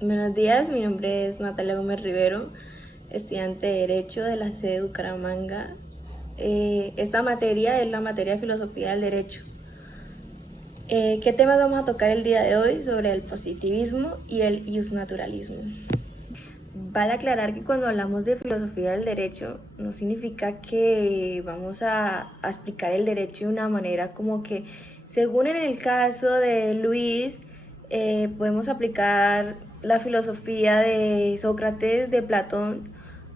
Buenos días, mi nombre es Natalia Gómez Rivero, estudiante de Derecho de la sede de Bucaramanga. Esta materia es la materia de Filosofía del Derecho. ¿Qué temas vamos a tocar el día de hoy? Sobre el positivismo y el iusnaturalismo. Vale aclarar que cuando hablamos de filosofía del derecho no significa que vamos a explicar el derecho de una manera como que, según en el caso de Luis, podemos aplicar la filosofía de Sócrates, de Platón.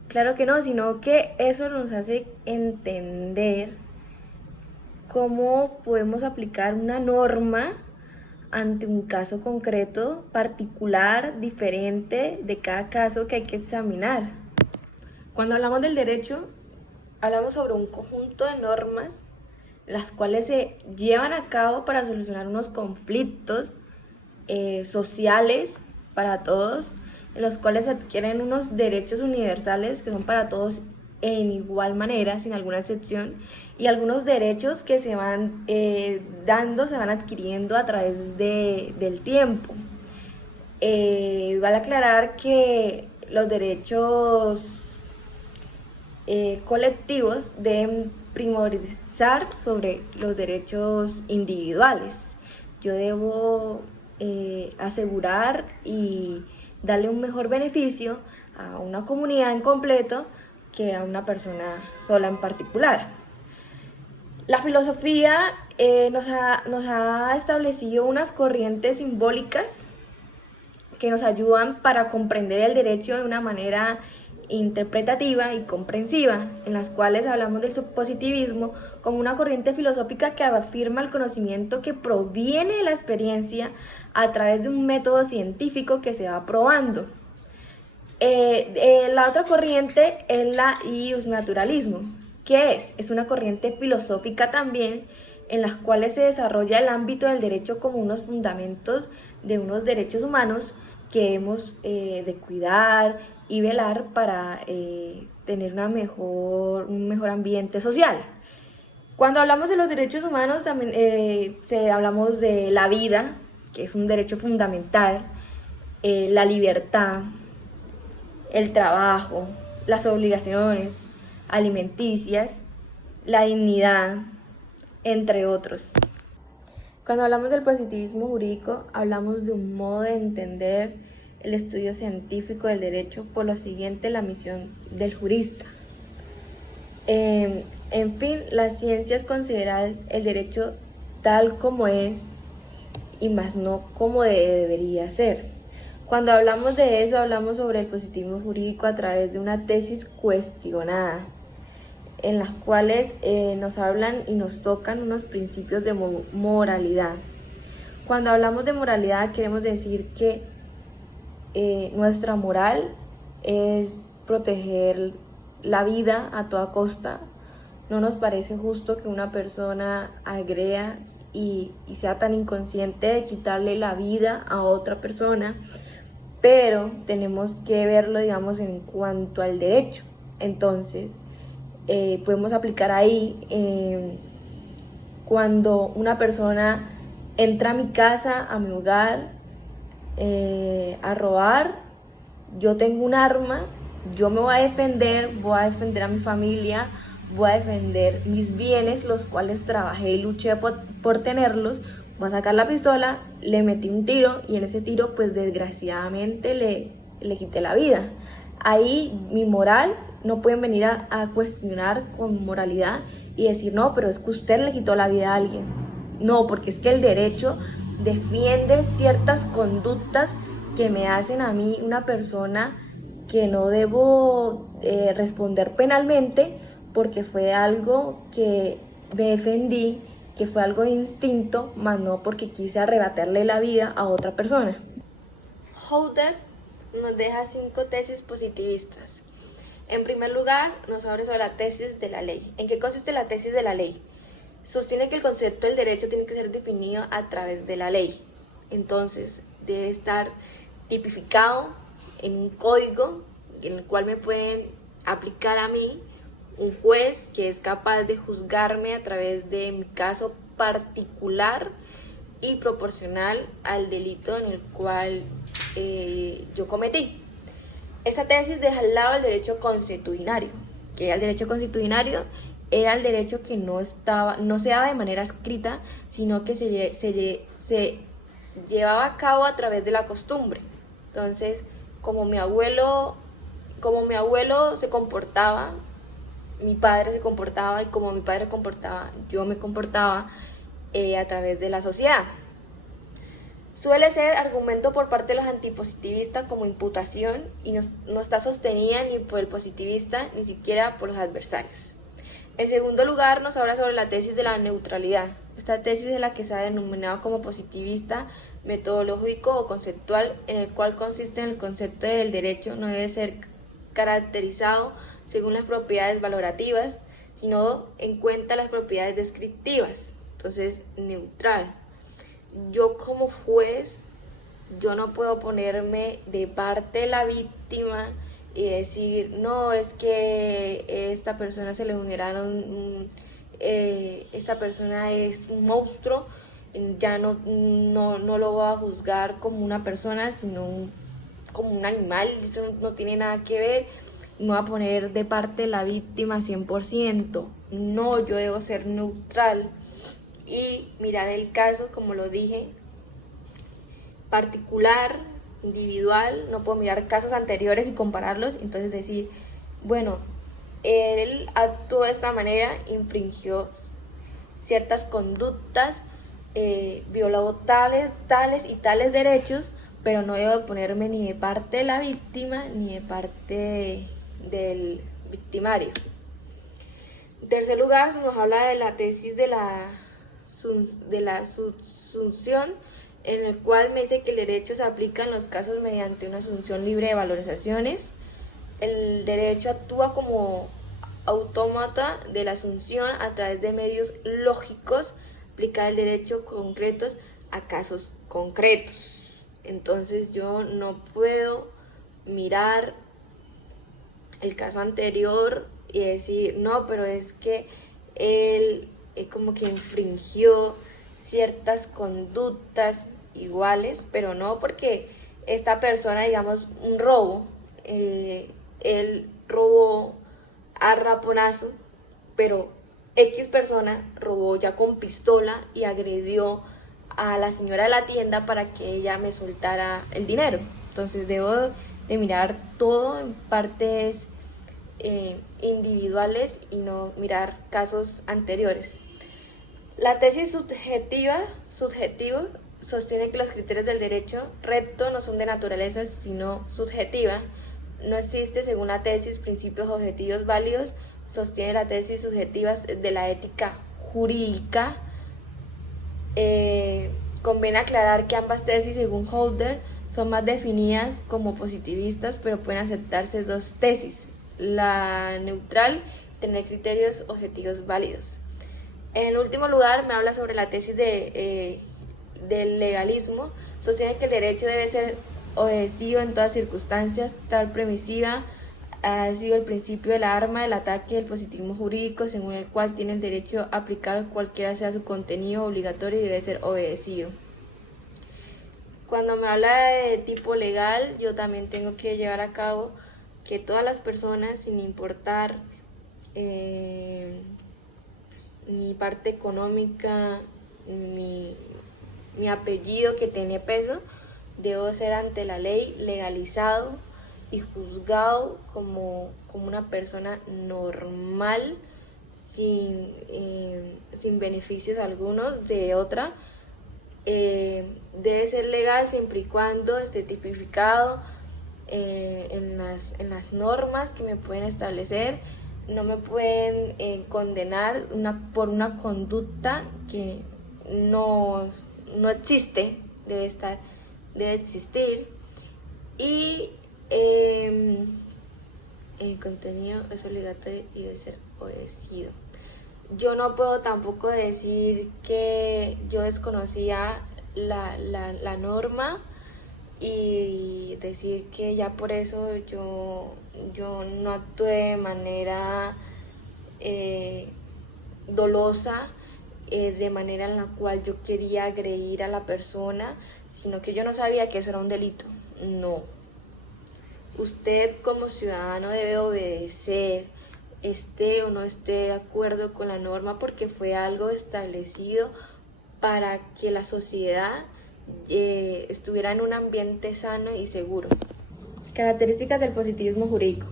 Claro que no, sino que eso nos hace entender cómo podemos aplicar una norma ante un caso concreto, particular, diferente de cada caso que hay que examinar. Cuando hablamos del derecho, hablamos sobre un conjunto de normas las cuales se llevan a cabo para solucionar unos conflictos sociales para todos, en los cuales se adquieren unos derechos universales que son para todos en igual manera, sin alguna excepción, y algunos derechos que se van dando, se van adquiriendo a través del tiempo. Vale aclarar que los derechos colectivos deben priorizar sobre los derechos individuales. Yo debo asegurar y darle un mejor beneficio a una comunidad en completo que a una persona sola en particular. La filosofía nos ha establecido unas corrientes simbólicas que nos ayudan para comprender el derecho de una manera interpretativa y comprensiva, en las cuales hablamos del positivismo como una corriente filosófica que afirma el conocimiento que proviene de la experiencia a través de un método científico que se va probando. La otra corriente es la iusnaturalismo. ¿Qué es? Es una corriente filosófica también en las cuales se desarrolla el ámbito del derecho como unos fundamentos de unos derechos humanos que hemos de cuidar y velar para tener un mejor ambiente social. Cuando hablamos de los derechos humanos, también hablamos de la vida, que es un derecho fundamental, la libertad, el trabajo, las obligaciones alimenticias, la dignidad, entre otros. Cuando hablamos del positivismo jurídico, hablamos de un modo de entender el estudio científico del derecho, por lo siguiente, la misión del jurista. En fin, la ciencia es considerar el derecho tal como es y más no como debería ser. Cuando hablamos de eso, hablamos sobre el positivismo jurídico a través de una tesis cuestionada, en las cuales nos hablan y nos tocan unos principios de moralidad. Cuando hablamos de moralidad, queremos decir que nuestra moral es proteger la vida a toda costa. No nos parece justo que una persona agreda y sea tan inconsciente de quitarle la vida a otra persona, pero tenemos que verlo, digamos, en cuanto al derecho. Entonces, podemos aplicar ahí cuando una persona entra a mi casa, a mi hogar, a robar. Yo tengo un arma, yo me voy a defender a mi familia, voy a defender mis bienes, los cuales trabajé y luché por tenerlos. Voy a sacar la pistola, le metí un tiro y en ese tiro pues desgraciadamente le quité la vida. Ahí mi moral no pueden venir a cuestionar con moralidad y decir no, pero es que usted le quitó la vida a alguien. No, porque es que el derecho defiende ciertas conductas que me hacen a mí una persona que no debo responder penalmente, porque fue algo que me defendí, que fue algo de instinto, más no porque quise arrebatarle la vida a otra persona. Howden nos deja 5 tesis positivistas. En primer lugar, nos habla sobre la tesis de la ley. ¿En qué consiste la tesis de la ley? Sostiene que el concepto del derecho tiene que ser definido a través de la ley. Entonces, debe estar tipificado en un código en el cual me pueden aplicar a mí un juez que es capaz de juzgarme a través de mi caso particular y proporcional al delito en el cual yo cometí. Esta tesis deja al lado el derecho consuetudinario, que era el derecho consuetudinario, era el derecho que no se daba de manera escrita, sino que se llevaba a cabo a través de la costumbre. Entonces, como mi abuelo se comportaba, mi padre se comportaba, y como mi padre se comportaba, yo me comportaba a través de la sociedad. Suele ser argumento por parte de los antipositivistas como imputación y no está sostenida ni por el positivista ni siquiera por los adversarios. En segundo lugar, nos habla sobre la tesis de la neutralidad. Esta tesis es la que se ha denominado como positivista, metodológico o conceptual, en el cual consiste en el concepto del derecho no debe ser caracterizado según las propiedades valorativas, sino en cuenta las propiedades descriptivas. Entonces, neutral. Yo como juez, yo no puedo ponerme de parte de la víctima y decir, no, es que esta persona se le generaron, esta persona es un monstruo, ya no lo voy a juzgar como una persona, sino como un animal, eso no tiene nada que ver, me voy a poner de parte de la víctima 100%, no, yo debo ser neutral y mirar el caso, como lo dije, particular, individual, no puedo mirar casos anteriores y compararlos, entonces decir, bueno, él actuó de esta manera, infringió ciertas conductas, violó tales y tales derechos, pero no debo ponerme ni de parte de la víctima ni de parte del victimario. En tercer lugar, se nos habla de la tesis de la subsunción, en el cual me dice que el derecho se aplica en los casos mediante una asunción libre de valorizaciones. El derecho actúa como autómata de la asunción a través de medios lógicos, aplicar el derecho concretos a casos concretos. Entonces yo no puedo mirar el caso anterior y decir, no, pero es que él como que infringió ciertas conductas iguales, pero no, porque esta persona, digamos, un robo, él robó a raponazo, pero X persona robó ya con pistola y agredió a la señora de la tienda para que ella me soltara el dinero. Entonces debo de mirar todo en partes individuales y no mirar casos anteriores. La tesis subjetiva sostiene que los criterios del derecho recto no son de naturaleza sino subjetiva. No existe, según la tesis, principios objetivos válidos. Sostiene la tesis subjetiva de la ética jurídica. Conviene aclarar que ambas tesis, según Holder, son más definidas como positivistas, pero pueden aceptarse dos tesis. La neutral, tener criterios objetivos válidos. En último lugar, me habla sobre la tesis del legalismo. Sostiene que el derecho debe ser obedecido en todas circunstancias. Tal premisa ha sido el principio de la arma del ataque del positivismo jurídico, según el cual tiene el derecho a aplicar cualquiera sea su contenido obligatorio y debe ser obedecido. Cuando me habla de tipo legal, yo también tengo que llevar a cabo que todas las personas, sin importar mi parte económica, mi apellido que tiene peso, debo ser ante la ley legalizado y juzgado como una persona normal, sin beneficios algunos de otra. Debe ser legal siempre y cuando esté tipificado en las normas que me pueden establecer. No me pueden condenar por una conducta que no existe, debe existir. Y el contenido es obligatorio y debe ser obedecido. Yo no puedo tampoco decir que yo desconocía la norma y decir que ya por eso yo no actué de manera dolosa de manera en la cual yo quería agredir a la persona, sino que yo no sabía que eso era un delito. No. Usted como ciudadano debe obedecer, esté o no esté de acuerdo con la norma, porque fue algo establecido para que la sociedad estuviera en un ambiente sano y seguro. Características del positivismo jurídico.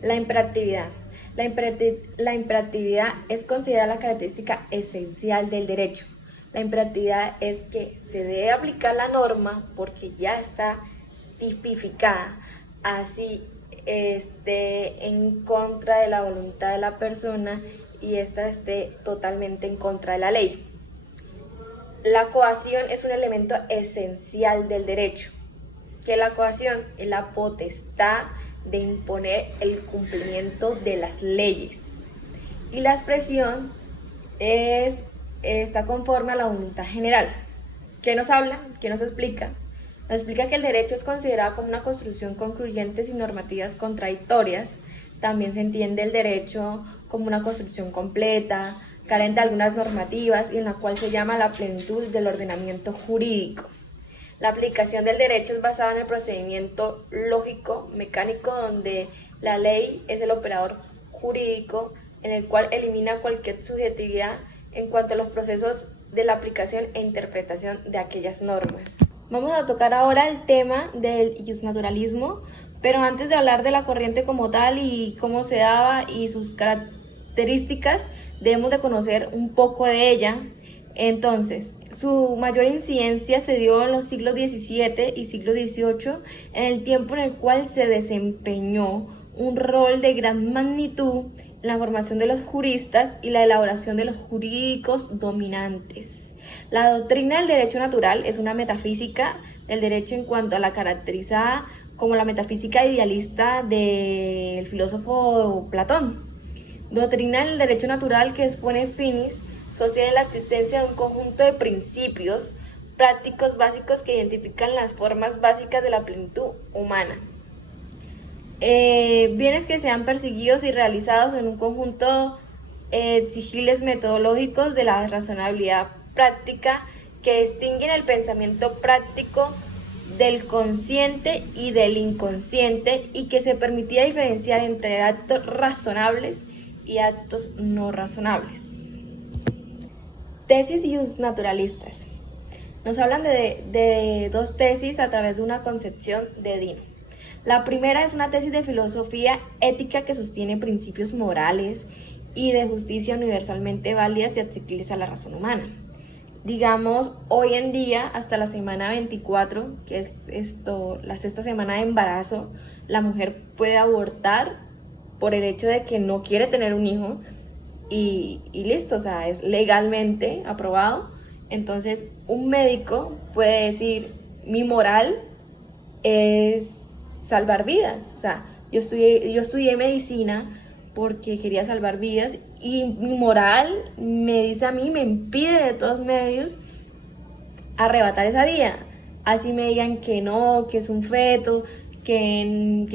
La imperatividad. La imperatividad es considerada la característica esencial del derecho. La imperatividad es que se debe aplicar la norma porque ya está tipificada, así esté en contra de la voluntad de la persona y ésta esté totalmente en contra de la ley. La coacción es un elemento esencial del derecho. ¿Qué es la coacción? Es la potestad de imponer el cumplimiento de las leyes. Y la expresión está conforme a la voluntad general. ¿Qué nos habla? ¿Qué nos explica? Nos explica que el derecho es considerado como una construcción concluyente sin normativas contradictorias. También se entiende el derecho como una construcción completa, carente de algunas normativas y en la cual se llama la plenitud del ordenamiento jurídico. La aplicación del derecho es basada en el procedimiento lógico, mecánico, donde la ley es el operador jurídico en el cual elimina cualquier subjetividad en cuanto a los procesos de la aplicación e interpretación de aquellas normas. Vamos a tocar ahora el tema del iusnaturalismo, pero antes de hablar de la corriente como tal y cómo se daba y sus características, debemos de conocer un poco de ella. Entonces, su mayor incidencia se dio en los siglos XVII y siglo XVIII, en el tiempo en el cual se desempeñó un rol de gran magnitud en la formación de los juristas y la elaboración de los jurídicos dominantes. La doctrina del derecho natural es una metafísica del derecho en cuanto a la caracterizada como la metafísica idealista del filósofo Platón. Doctrina del derecho natural que expone finis sostiene la existencia de un conjunto de principios prácticos básicos que identifican las formas básicas de la plenitud humana. Bienes que sean perseguidos y realizados en un conjunto exigibles metodológicos de la razonabilidad práctica que distinguen el pensamiento práctico del consciente y del inconsciente y que se permitía diferenciar entre actos razonables y actos no razonables. Tesis iusnaturalistas. Nos hablan de dos tesis a través de una concepción de Dino. La primera es una tesis de filosofía ética que sostiene principios morales y de justicia universalmente válidas y accesibles a la razón humana. Digamos, hoy en día, hasta la semana 24, que es la sexta semana de embarazo, la mujer puede abortar por el hecho de que no quiere tener un hijo y listo, o sea, es legalmente aprobado. Entonces, un médico puede decir, mi moral es salvar vidas. O sea, yo estudié medicina porque quería salvar vidas y mi moral me dice a mí, me impide de todos medios arrebatar esa vida. Así me digan que no, que es un feto, que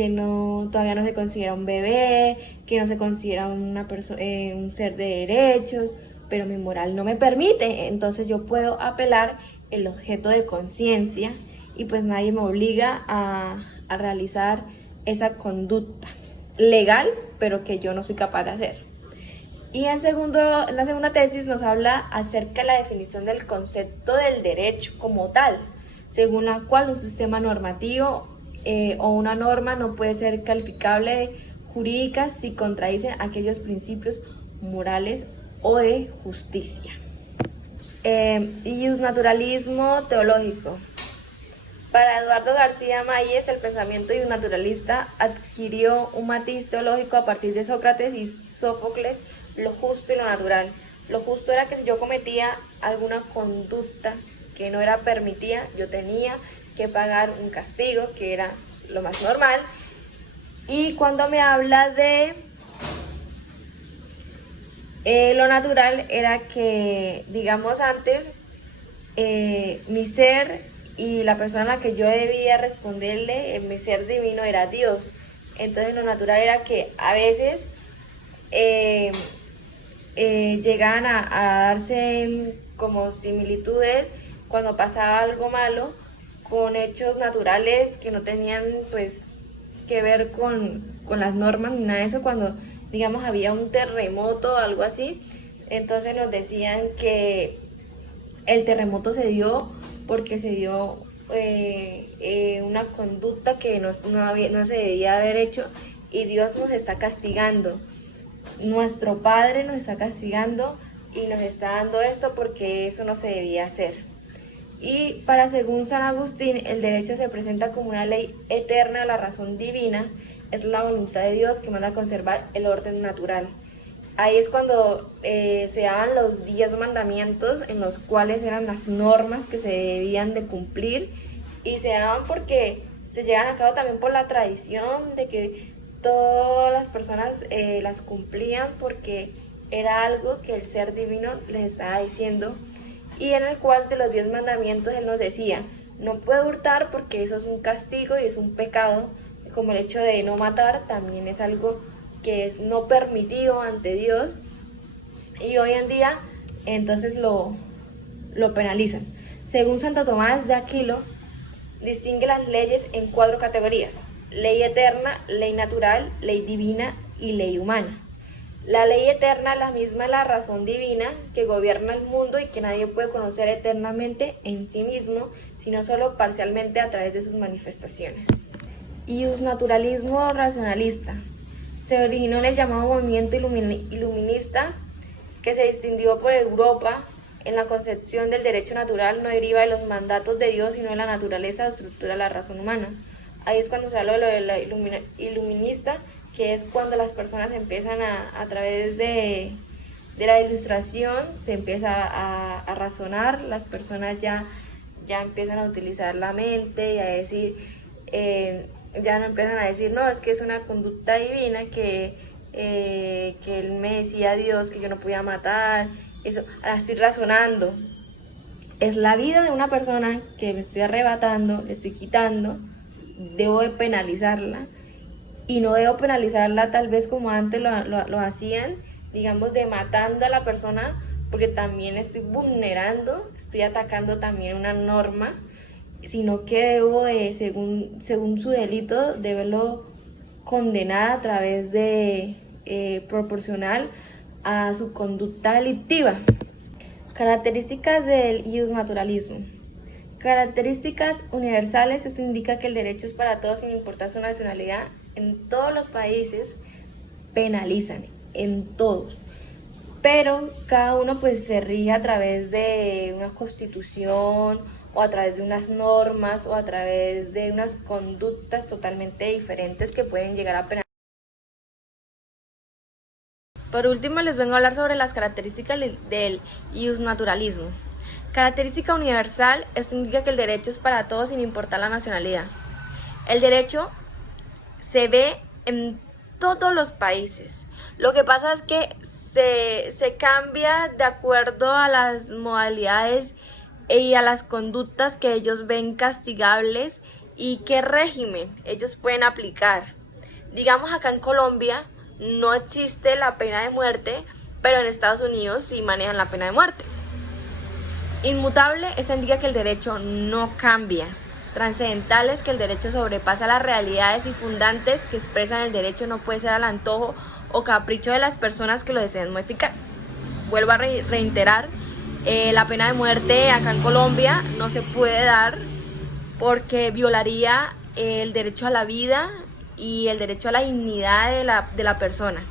no, todavía no se considera un bebé, que no se considera un ser de derechos, pero mi moral no me permite. Entonces yo puedo apelar el objeto de conciencia y pues nadie me obliga a realizar esa conducta legal, pero que yo no soy capaz de hacer. Y en la segunda tesis nos habla acerca de la definición del concepto del derecho como tal, según la cual un sistema normativo o una norma no puede ser calificable de jurídica si contradicen aquellos principios morales o de justicia. Iusnaturalismo teológico. Para Eduardo García Mayes, el pensamiento iusnaturalista adquirió un matiz teológico a partir de Sócrates y Sófocles, lo justo y lo natural. Lo justo era que si yo cometía alguna conducta que no era permitida, yo tenía que pagar un castigo, que era lo más normal. Y cuando me habla de lo natural, era que, digamos antes, mi ser y la persona a la que yo debía responderle, mi ser divino, era Dios. Entonces lo natural era que a veces llegaban a darse como similitudes cuando pasaba algo malo con hechos naturales que no tenían pues que ver con las normas ni nada de eso. Cuando digamos había un terremoto o algo así, entonces nos decían que el terremoto se dio porque se dio una conducta que no se debía haber hecho, y Dios nos está castigando. Nuestro Padre nos está castigando y nos está dando esto porque eso no se debía hacer. Y para según San Agustín, el derecho se presenta como una ley eterna, la razón divina es la voluntad de Dios que manda a conservar el orden natural. Ahí es cuando se daban los 10 mandamientos, en los cuales eran las normas que se debían de cumplir, y se daban porque se llevan a cabo también por la tradición de que todas las personas las cumplían porque era algo que el ser divino les estaba diciendo, y en el cual de los 10 mandamientos él nos decía: no puede hurtar porque eso es un castigo y es un pecado, como el hecho de no matar también es algo que es no permitido ante Dios, y hoy en día entonces lo penalizan. Según Santo Tomás de Aquino, distingue las leyes en 4 categorías: ley eterna, ley natural, ley divina y ley humana. La ley eterna, la misma, la razón divina que gobierna el mundo y que nadie puede conocer eternamente en sí mismo, sino solo parcialmente a través de sus manifestaciones. Iusnaturalismo racionalista. Se originó en el llamado movimiento iluminista, que se distinguió por Europa. En la concepción del derecho natural no deriva de los mandatos de Dios, sino de la naturaleza o estructura de la razón humana. Ahí es cuando se habla de lo de la iluminista, que es cuando las personas empiezan a través de la ilustración, se empieza a razonar, las personas ya empiezan a utilizar la mente y a decir, ya no empiezan a decir, no, es que es una conducta divina que él me decía a Dios que yo no podía matar, eso, ahora estoy razonando. Es la vida de una persona que me estoy arrebatando, le estoy quitando, debo de penalizarla, y no debo penalizarla tal vez como antes lo hacían, digamos, de matando a la persona, porque también estoy vulnerando, estoy atacando también una norma, sino que debo de, según su delito, deberlo condenar a través de proporcional a su conducta delictiva. Características del iusnaturalismo. Características universales. Esto indica que el derecho es para todos sin importar su nacionalidad. En todos los países penalizan, en todos, pero cada uno pues se rige a través de una constitución o a través de unas normas o a través de unas conductas totalmente diferentes que pueden llegar a penalizar. Por último, les vengo a hablar sobre las características del iusnaturalismo. Característica universal. Esto indica que el derecho es para todos sin importar la nacionalidad. El derecho se ve en todos los países. Lo que pasa es que se cambia de acuerdo a las modalidades y a las conductas que ellos ven castigables y qué régimen ellos pueden aplicar. Digamos, acá en Colombia no existe la pena de muerte, pero en Estados Unidos sí manejan la pena de muerte. Inmutable, eso indica que el derecho no cambia. Trascendentales, que el derecho sobrepasa las realidades y fundantes que expresan el derecho, no puede ser al antojo o capricho de las personas que lo deseen modificar. Vuelvo a reiterar, la pena de muerte acá en Colombia no se puede dar porque violaría el derecho a la vida y el derecho a la dignidad de la persona.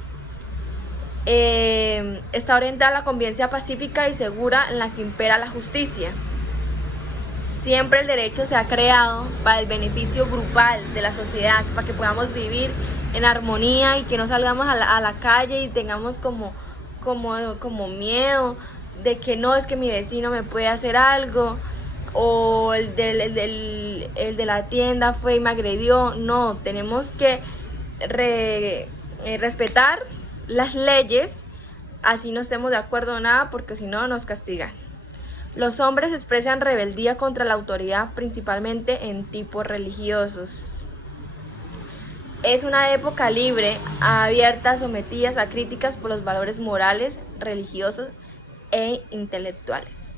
Está orientada a la convivencia pacífica y segura en la que impera la justicia. Siempre el derecho se ha creado para el beneficio grupal de la sociedad, para que podamos vivir en armonía y que no salgamos a la calle y tengamos como miedo de que no, es que mi vecino me puede hacer algo, o el de la tienda fue y me agredió. No, tenemos que respetar las leyes, así no estemos de acuerdo en nada, porque si no nos castigan. Los hombres expresan rebeldía contra la autoridad, principalmente en tipos religiosos. Es una época libre, abierta, sometida a críticas por los valores morales, religiosos e intelectuales.